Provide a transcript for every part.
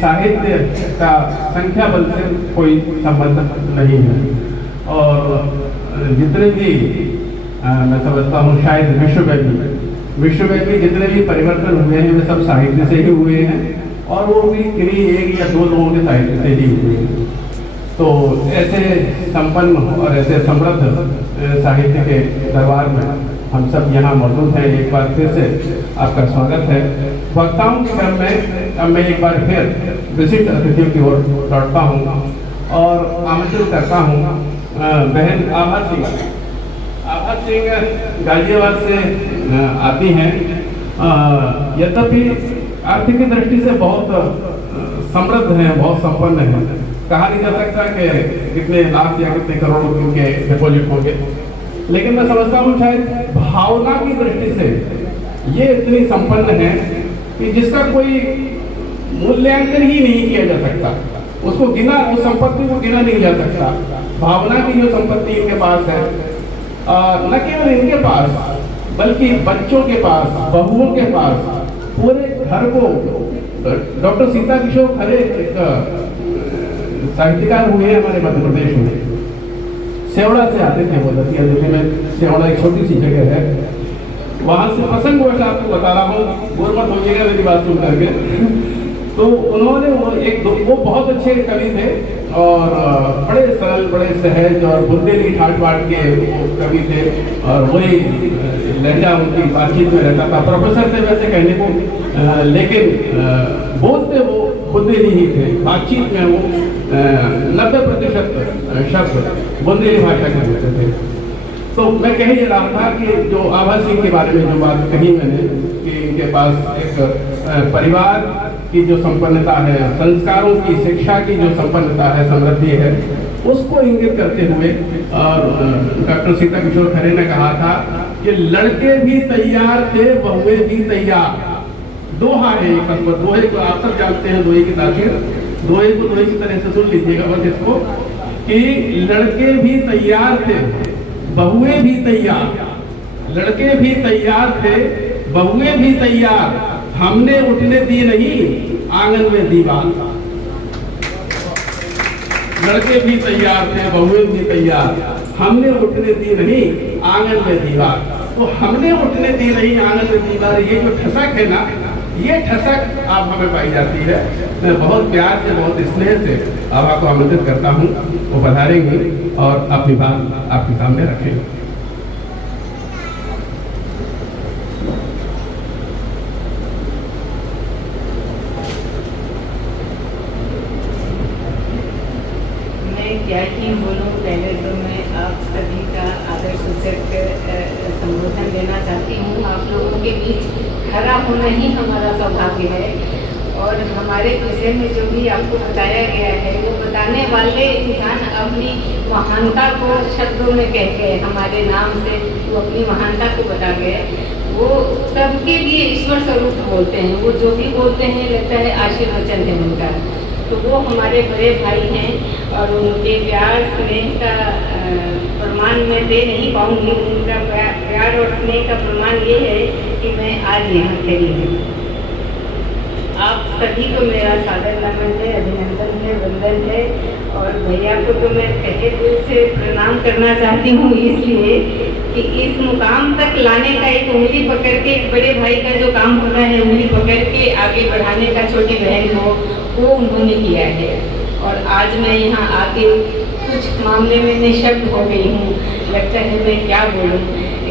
साहित्य का संख्या बल से कोई संबंध नहीं है। और जितने भी मैं समझता हूँ शायद विश्वव्यापी जितने भी परिवर्तन हुए हैं वे सब साहित्य से ही हुए हैं, और वो भी किन्हीं एक या दो लोगों के साहित्य से ही हुए हैं। तो ऐसे संपन्न और ऐसे समृद्ध साहित्य के दरबार में हम सब यहाँ मौजूद हैं। एक बार फिर से आपका स्वागत है। वक्ताओं के क्रम में अब मैं एक बार फिर विशिष्ट अतिथियों की ओर लौटता हूँ और आमंत्रित करता हूँ बहन आभा सिंह। आभा सिंह गाजियाबाद से आती हैं। यद्यपि आर्थिक की दृष्टि से बहुत समृद्ध हैं, बहुत संपन्न हैं। कहा नहीं जा सकता कि कितने लाख या कितने करोड़ उनके डिपॉजिट होंगे, लेकिन मैं समझता हूँ शायद भावना की दृष्टि से ये इतनी संपन्न है कि जिसका कोई मूल्यांकन ही नहीं किया जा सकता। उसको गिना, उस संपत्ति को गिना नहीं जा सकता। भावना की जो संपत्ति इनके पास है, न केवल इनके पास बल्कि बच्चों के पास, बहुओं के पास, पूरे घर को। डॉक्टर सीता किशोर खरे एक साहित्यकार हुए हैं हमारे मध्य प्रदेश में। सेवड़ा से आते थे वो, दतिया जिले में सेवड़ा एक छोटी सी जगह है, वहां से प्रसंग वर्ष आपको बता रहा हूँ, गुरमत होइएगा मेरी बात सुन करके। तो उन्होंने वो बहुत अच्छे कवि थे और बड़े सरल, बड़े सहज और बुंदेली ठाट बाट के कवि थे, और वही लहजा उनकी बातचीत में रहता था। प्रोफेसर थे वैसे कहने को, लेकिन बोलते वो बुंदेली ही थे। बातचीत में वो 90% शब्द बुंदेली भाषा के होते थे। तो मैं कह ही रहा था कि जो आभा सिंह के बारे में जो बात कही मैंने कि इनके पास एक परिवार की जो संपन्नता है, संस्कारों की, शिक्षा की जो संपन्नता है, समृद्धि है, उसको इंगित करते हुए डॉक्टर सीता किशोर खरे ने कहा था कि लड़के भी तैयार थे, बहुए भी तैयार। दोहा है एक कसबत, दोहे को आप सब जानते हैं, दोहे की तासीर। दोहे को दोहे की तरह से सुन लीजिएगा बस इसको, कि लड़के भी तैयार थे, बहुए भी तैयार। लड़के भी तैयार थे, बहुए भी तैयार, हमने उठने दी नहीं आंगन में दीवार। लड़के भी तैयार थे, बहुए भी तैयार, हमने उठने दी नहीं आंगन में दीवार। तो हमने उठने दी नहीं आंगन में दीवार, ये जो ठसक है ना, ये ठसक आप हमें पाई जाती है। मैं बहुत प्यार से, बहुत स्नेह से अब आपको आमंत्रित करता हूँ, वो पधारेंगे और अपनी बात आपके सामने रखेंगे। क्या ही बोलूं, पहले तो मैं आप सभी का आदर सूचक संबोधन देना चाहती हूँ। आप लोगों के बीच खड़ा होना ही हमारा सौभाग्य है, और हमारे विषय में जो भी आपको बताया गया है वो बताने वाले इंसान अपनी महानता को शब्दों में कह गए, हमारे नाम से वो अपनी महानता को बता गए। वो सबके लिए ईश्वर स्वरूप बोलते हैं, वो जो भी बोलते हैं लगता है आशीर्वचन है उनका। तो वो हमारे बड़े भाई हैं, और उनके प्यार स्नेह का प्रमाण मैं दे नहीं पाऊंगी। उनका प्यार और स्नेह का प्रमाण ये है कि मैं आज यहाँ खड़ी हूँ। आप सभी को मेरा सादर नमन है, अभिनंदन है, वंदन है। और भैया को तो मैं तहे दिल से प्रणाम करना चाहती हूँ, इसलिए कि इस मुकाम तक लाने का एक उंगली पकड़ के, एक बड़े भाई का जो काम होना है उंगली पकड़ के आगे बढ़ाने का, छोटी बहन हो, वो उन्होंने किया है। और आज मैं यहाँ आके कुछ मामले में निशब्द हो गई हूँ, लगता है मैं क्या बोलूँ,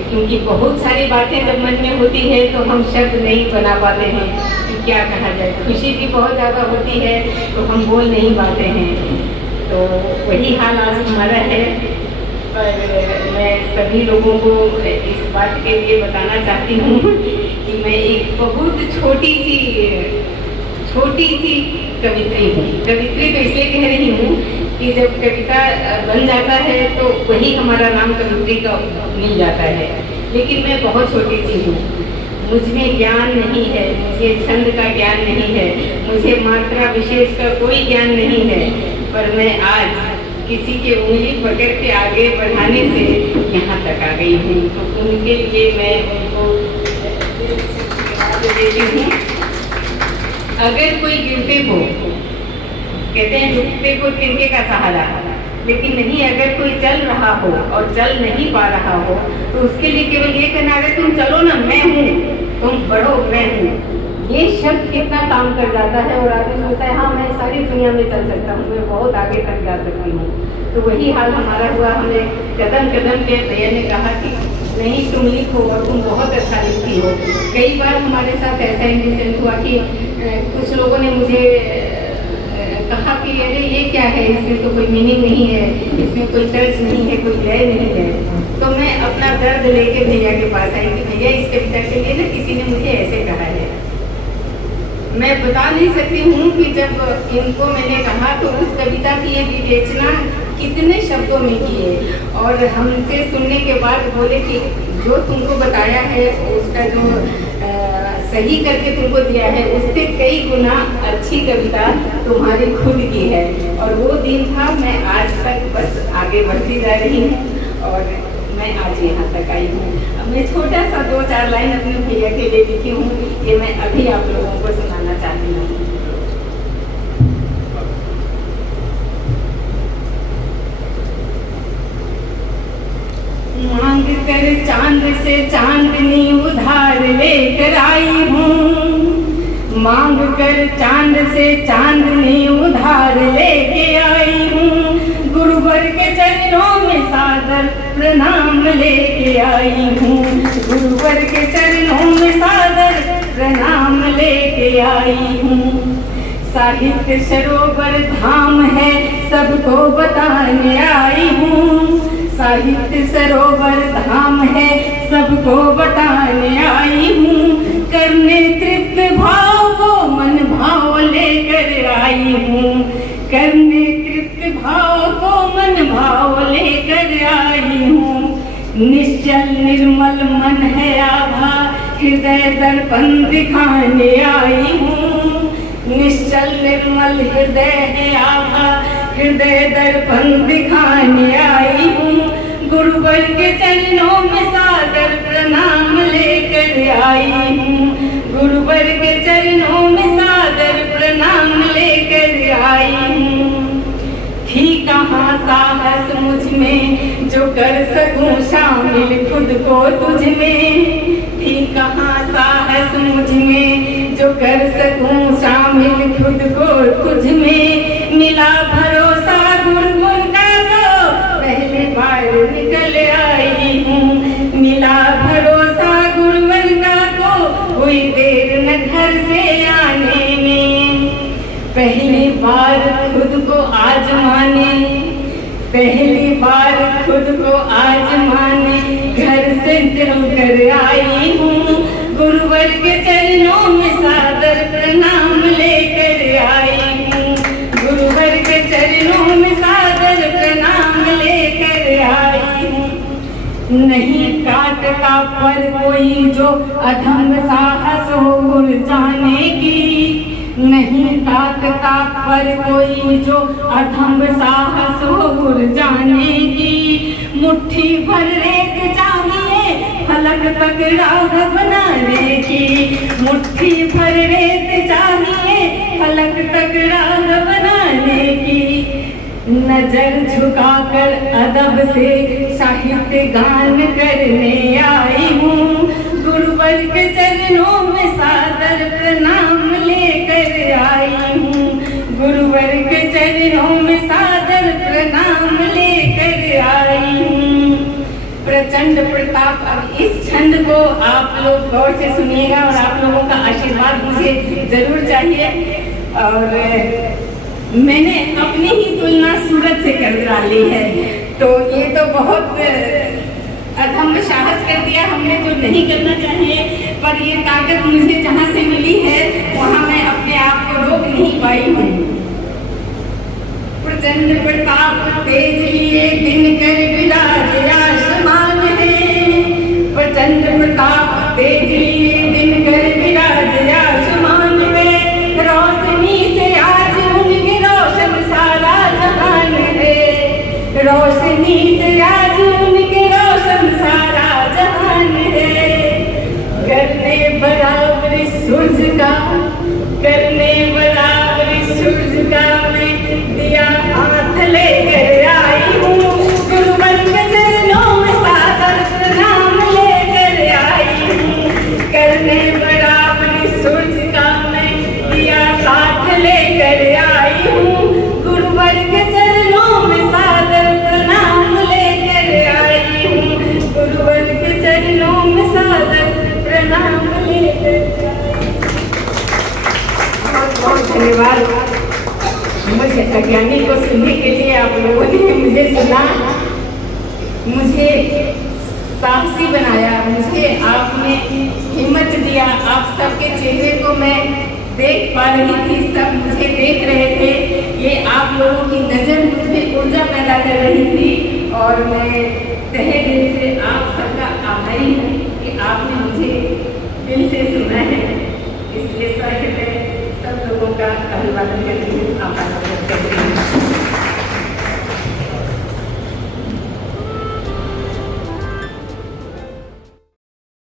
क्योंकि बहुत सारी बातें जब मन में होती है तो हम शब्द नहीं बना पाते हैं कि क्या कहा जाए। खुशी भी बहुत ज़्यादा होती है तो हम बोल नहीं पाते हैं। तो वही हाल आज हमारा है। पर मैं सभी लोगों को इस बात के लिए बताना चाहती हूँ कि मैं एक बहुत छोटी सी कवित्री हूँ। कवित्री तो इसलिए कह रही हूँ कि जब कविता बन जाता है तो वही हमारा नाम कवित्री का मिल जाता है, लेकिन मैं बहुत छोटी सी हूँ। मुझमें ज्ञान नहीं है, मुझे छंद का ज्ञान नहीं है, मुझे मात्रा विशेष का कोई ज्ञान नहीं है, पर मैं आज किसी के उंगली पकड़ के आगे बढ़ाने से यहाँ तक आ गई हूँ। तो उनके लिए मैं उनको देती हूँ। अगर कोई गिरते हो कहते हैं रुकते को तिनके का सहारा, लेकिन नहीं, अगर कोई चल रहा हो और चल नहीं पा रहा हो तो उसके लिए केवल ये कहना है तुम चलो ना, मैं हूँ, तुम बढ़ो, मैं हूँ। ये शब्द कितना काम कर जाता है और आदमी सोचता है हाँ मैं सारी दुनिया में चल सकता हूँ, मैं बहुत आगे तक जा सकती हूँ। तो वही हाल हमारा हुआ। हमें कदम कदम पे भैया ने कहा कि नहीं तुम लिखो और तुम बहुत अच्छा लिखती हो। कई बार हमारे साथ ऐसा इंसिडेंट हुआ कि कुछ लोगों ने मुझे कहा कि अरे ये क्या है, इसमें तो कोई मीनिंग नहीं है, इसमें कोई तर्ज नहीं है, कोई लय नहीं है। तो मैं अपना दर्द लेके भैया के पास आई कि भैया इस कविता के लिए ना किसी ने मुझे ऐसे कहा है। मैं बता नहीं सकती हूँ कि जब इनको मैंने कहा तो उस कविता की ये विवेचना कितने शब्दों में किए और हमसे सुनने के बाद बोले कि जो तुमको बताया है उसका जो सही करके तुमको दिया है उससे कई गुना अच्छी कविता तुम्हारी खुद की है। और वो दिन था, मैं आज तक बस आगे बढ़ती जा रही हूँ और मैं आज यहाँ तक आई हूँ। अब मैं छोटा सा 2-4 लाइन अपने भैया के लिए लिखी हूँ, ये मैं अभी आप लोगों को सुनाना चाहती हूँ। मांग कर चांद से चांदनी उधार लेकर आई हूँ, मांग कर चांद से चांदनी उधार लेके आई हूँ, गुरुवर के चरणों में सादर प्रणाम लेके आई हूँ, गुरुवर के चरणों में सादर प्रणाम लेके आई हूँ। साहित्य सरोवर धाम है सबको बताने आई हूँ, साहित्य सरोवर धाम है सबको बताने आई हूँ, करने तृप्त भाव को मन भाव लेकर आई हूँ, करने तृप्त भाव को मन भाव लेकर आई हूँ। निश्चल निर्मल मन है आभा हृदय दर्पण दिखाने आई हूँ, निश्चल निर्मल हृदय है आभा हृदय दर्पण दिखाने आई हूँ, गुरुवर के चरणों में सादर प्रणाम लेकर आई हूँ, गुरुवर के चरणों में सादर प्रणाम लेकर आई हूँ। थी कहाँ साहस मुझ में जो कर सकूं शामिल खुद को तुझ में, थी कहाँ साहस मुझ में जो कर सकूं शामिल खुद को तुझ में, मिला भरोसा गुरुवर का तो पहली बार निकल आई हूँ, मिला भरोसा गुरुवर का तो हुई देर न घर से आने में, पहली बार खुद को आजमाने, पहली बार खुद को आजमाने घर से चल कर आई हूँ, गुरुवर के चरणों में सादर प्रणाम लेकर आई हूँ, गुरुवर के चरणों में सादर प्रणाम लेकर आई हूँ। नहीं काटता पर कोई जो अधम साहस हो गुर जाने की, नहीं काटता पर कोई जो अधम साहस हो गुर जाने की, मुट्ठी भर रेत चाहिए फलक तक राह बनाने की, मुट्ठी भर रेत चाहिए फलक तक राह बनाने की, नजर झुकाकर अदब से साहित्य गान करने आई हूँ, गुरुवर के चरणों में सादर प्रणाम लेकर आई हूँ, गुरुवर के चरणों में सादर प्रणाम लेकर आई हूँ। प्रचंड प्रताप। अब इस छंद को आप लोग गौर से सुनिएगा और आप लोगों का आशीर्वाद मुझे जरूर चाहिए। और मैंने अपनी ही तुलना सूरज से कर डाली है, तो ये तो बहुत अधम साहस कर दिया हमने, जो नहीं करना चाहिए, पर ये ताकत मुझे जहाँ से मिली है वहाँ मैं अपने आप को रोक नहीं पाई हूँ। प्रचंड प्रताप तेज लिए दिनकर विराज आसमान है, प्रचंड प्रताप तेज लिए दिनकर विराज आसमान में, रोशनी से आज उनके रोशन सारा जहान है, रोशनी से आज उनके रोशन सारा जहान है। करने बराबर सूरज का, करने बराबर सूरज का मैं प्रज्ञानी को सुनने के लिए आप लोगों ने मुझे सुना, मुझे साहसी बनाया, मुझे आपने हिम्मत दिया। आप सबके चेहरे को मैं देख पा रही थी, सब मुझे देख रहे थे। ये आप लोगों की नज़र मुझे ऊर्जा पैदा कर रही थी और मैं तहे दिल से आप सबका आभारी हूँ कि आपने मुझे दिल से सुना है। इसलिए सब लोगों का अभिवादन करती हूँ, आभार व्यक्त करती हूँ।